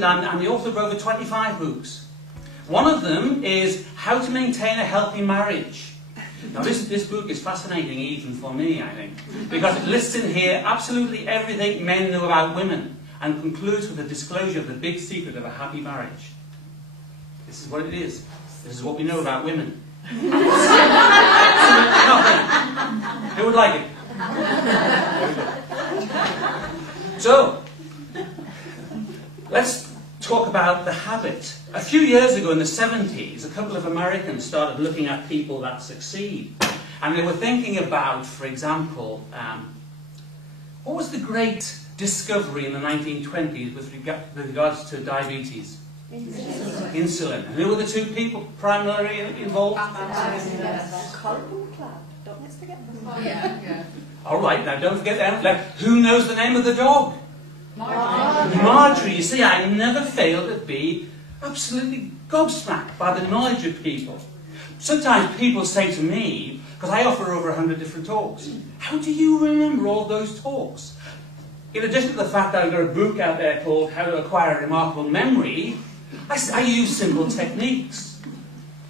mentioned, I'm the author of over 25 books. One of them is How to Maintain a Healthy Marriage. Now this book is fascinating even for me, I think, because it lists in here absolutely everything men know about women and concludes with a disclosure of the big secret of a happy marriage. This is what it is. This is what we know about women. Nothing. Who would like it? So, let's talk about the habit. A few years ago in the 70s, a couple of Americans started looking at people that succeed. And they were thinking about, for example, what was the great discovery in the 1920s with regards to diabetes? Insulin. And who were the two people primarily involved? Don't let's forget them. Oh, yeah. All right, now don't forget them. Who knows the name of the dog? Marjorie. Marjorie. You see, I never fail to be absolutely gobsmacked by the knowledge of people. Sometimes people say to me, because I offer over 100 different talks, how do you remember all those talks? In addition to the fact that I've got a book out there called How to Acquire a Remarkable Memory, I use simple techniques.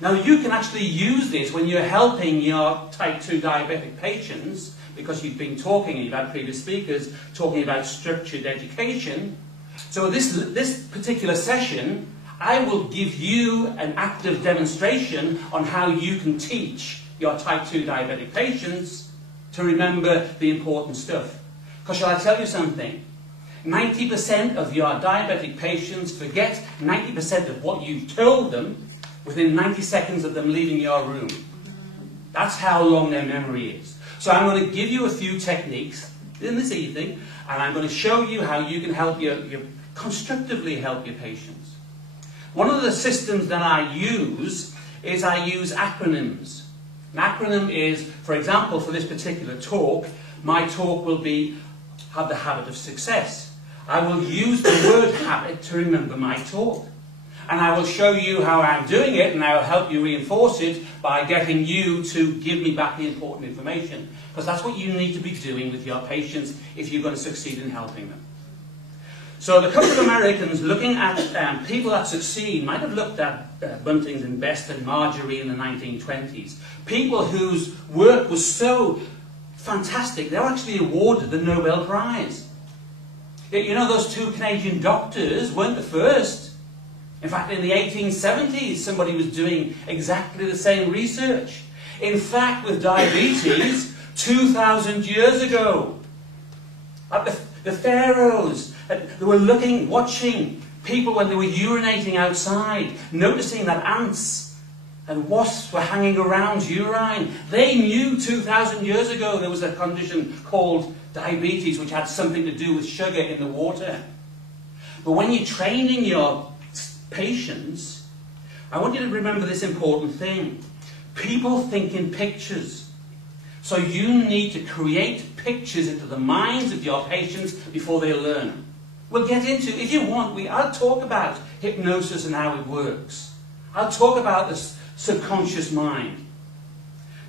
Now you can actually use this when you're helping your type 2 diabetic patients, because you've been talking, and you've had previous speakers talking about structured education. So this particular session, I will give you an active demonstration on how you can teach your type 2 diabetic patients to remember the important stuff. Because shall I tell you something? 90% of your diabetic patients forget 90% of what you've told them within 90 seconds of them leaving your room. That's how long their memory is. So I'm going to give you a few techniques in this evening, and I'm going to show you how you can help constructively help your patients. One of the systems that I use is I use acronyms. An acronym is, for example, for this particular talk, my talk will be Have the Habit of Success. I will use the word habit to remember my talk. And I will show you how I'm doing it, and I will help you reinforce it by getting you to give me back the important information. Because that's what you need to be doing with your patients if you're going to succeed in helping them. So the couple of Americans looking at people that succeed might have looked at Buntings and Best and Marjorie in the 1920s. People whose work was so fantastic, they were actually awarded the Nobel Prize. You know, those two Canadian doctors weren't the first. In fact, in the 1870s, somebody was doing exactly the same research. In fact, with diabetes, 2,000 years ago, at the pharaohs, they were watching people when they were urinating outside, noticing that ants and wasps were hanging around urine. They knew 2,000 years ago there was a condition called diabetes, which had something to do with sugar in the water. But when you're training your patients, I want you to remember this important thing. People think in pictures. So you need to create pictures into the minds of your patients before they learn. We'll get into, if you want, I'll talk about hypnosis and how it works. I'll talk about the subconscious mind.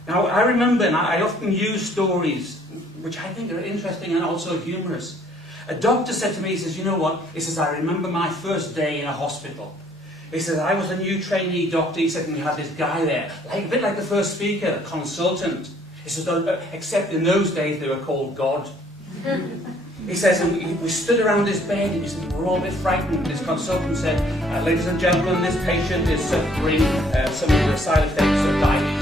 Now, I remember, and I often use stories, which I think are interesting and also humorous. A doctor said to me, he says, you know what? He says, I remember my first day in a hospital. He says, I was a new trainee doctor. He said, and we had this guy there, a bit like the first speaker, a consultant. He says, except in those days they were called God. He says, and we stood around his bed, and he said, we're all a bit frightened. This consultant said, ladies and gentlemen, this patient is suffering some of the side effects of diabetes.